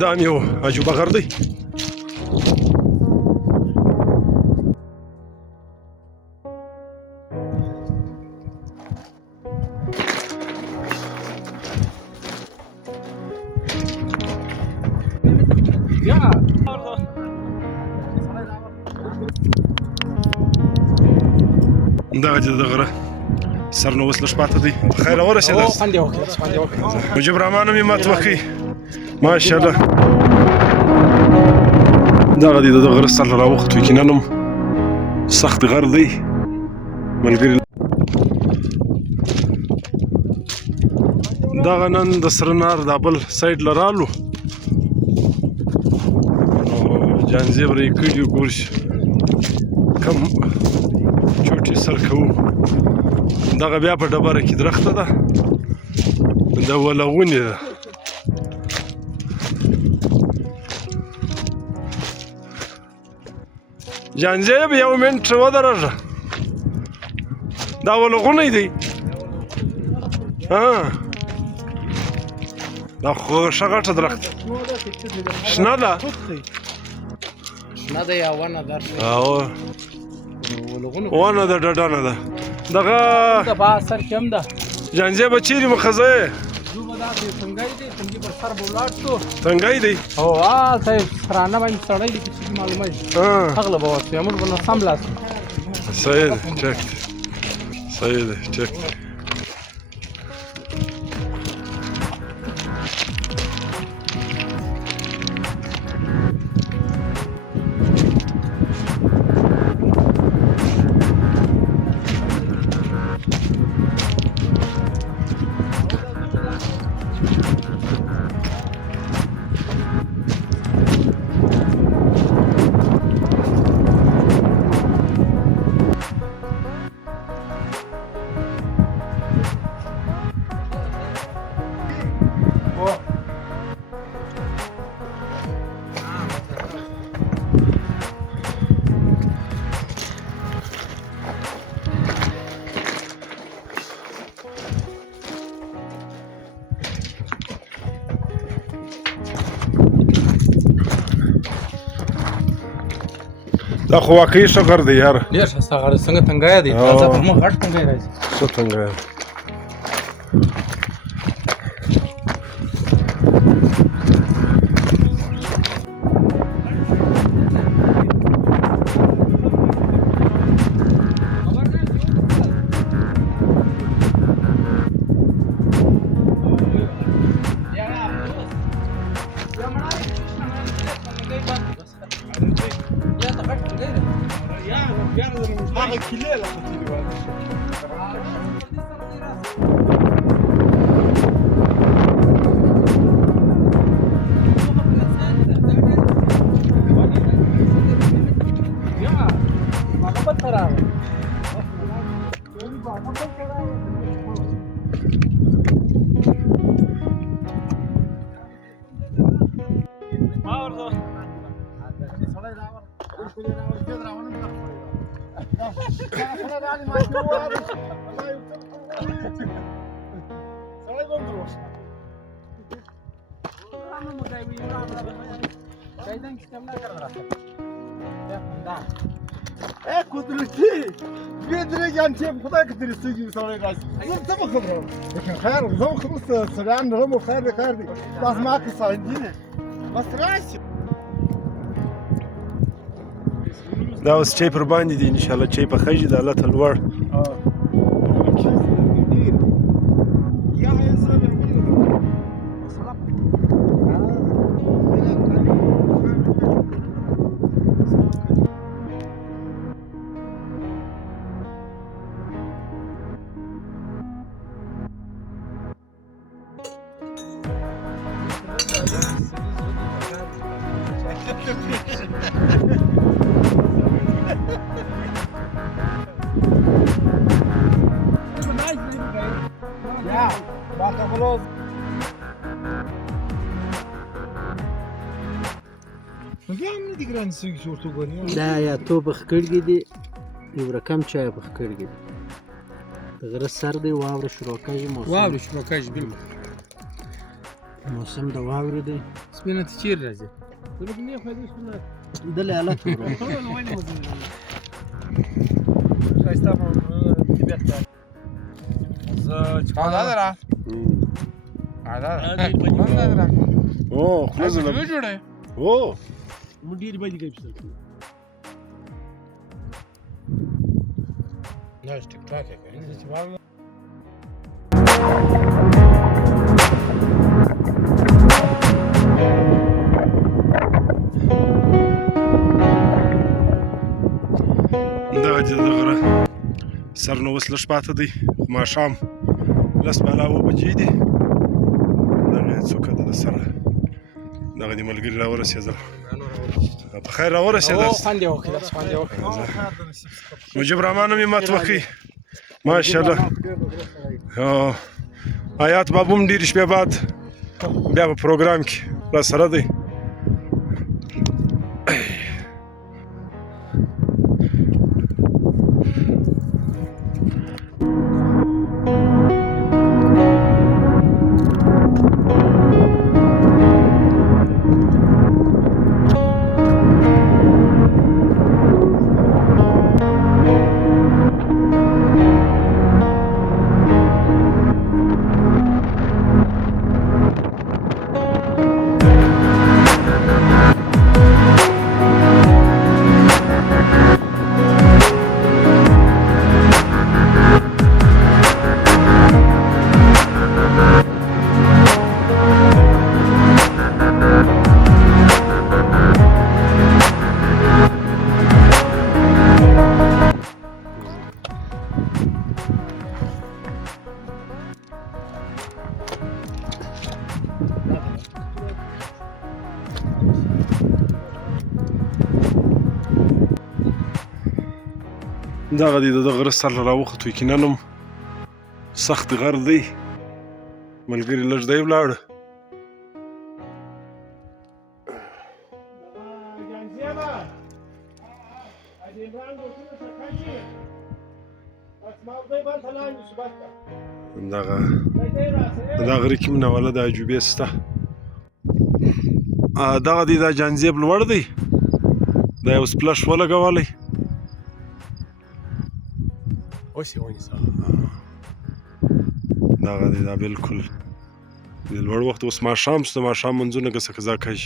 دا یو عجوبه غر دی. دغه د غره سر نو وس لږ پاته دی. خیر ورسېداست؟ مجيب رحمان مې مات وکړي ماشاءالله. دغه دی د غره سر راوختو. یقینا هم سخت غر دی ملګري. دغه نن د سره نار د بل سایډ له رالو نو جانزیب را یې کړي ګورش کم چوټې سر کوو. دغه بیا په ډبره کې درخته ده د ولغونې ده. جانزیب یو منټ ودرېږه. دا ولغونی دی. دا خو ښه غټه درخته شنه ده. شنه ده یا ونه ده؟ ونه ده ډډه نه ده. دغه په سر کې هم ده. جانزیبه چیرې مخزه یې؟ تنګی دی. تنګي پر سر به ولاړ شو. تنګی دی؟ هو صاحب سرانه باندې سړی دی چې معلومه شي هغله به ورته موږ به نو سم لاس. صحیح دی ټیک دی. صحیح دی ټیک دی. دا خو واقعي ښه غر دی یاره. ډېر ښایسته غر دی. څنګه تنګی دی؟ تازه پر مخ غټ تنګی راځي. څه تنګی دی؟ قدرتی بیدری جانتیم خدا کدری سوی سوی راست. زم تبا خبرم. لیکن خیر زم خبرم سریعان نرم خیر بکردی. باز ما کی سایندینه. بس راست. دا اوس چای پر باندې دی. انشاءالله چای پخیږي د الله ته لوړ. بیا هم نه دي ګران سوي چې ورته وګورې دا یا تو بخکړګي دي یو رقم چای بخکړګي دي د غره سر دی واوره شروع کېږي واورې شروع کېږي بالکل موسم د واورې دی سپینه ته چیرې راځي ولکه نه خو دې سپینه دلې حالت ښایسته په طبیعت کې دادره دادره اوه خلاص ویډیو جوړه اوه مدیر باندې کې څه نه ټیک ټاک کوي دغه د غره سر نو اوس لږ پاته دی خو ماښام لس بالا 7 بجې دي دغه څوکه ده د سره دغه د ملګري راورسېدل په خیر راورسېدل خوند یې وکړ خوند یې وکړ مجيب رحمان مې مات وکړي ماشاءالله آیات بابو هم ډېرې شپې بعد بیا په پروګرام کې را سره دی دغه دی د غره سر راوختو یقینا هم سخت غر دی ملګري لږ دی ولاړه دغه غره کې منوله د عجوبې سته دغه دی دا جانزیب لوړ دی دا یو سپلش ولګولی اوس یې ونیسه دغه دی دا بالکل د لوړ وخت اوس ماښام شته ماښام منځونه که څه قضا کوي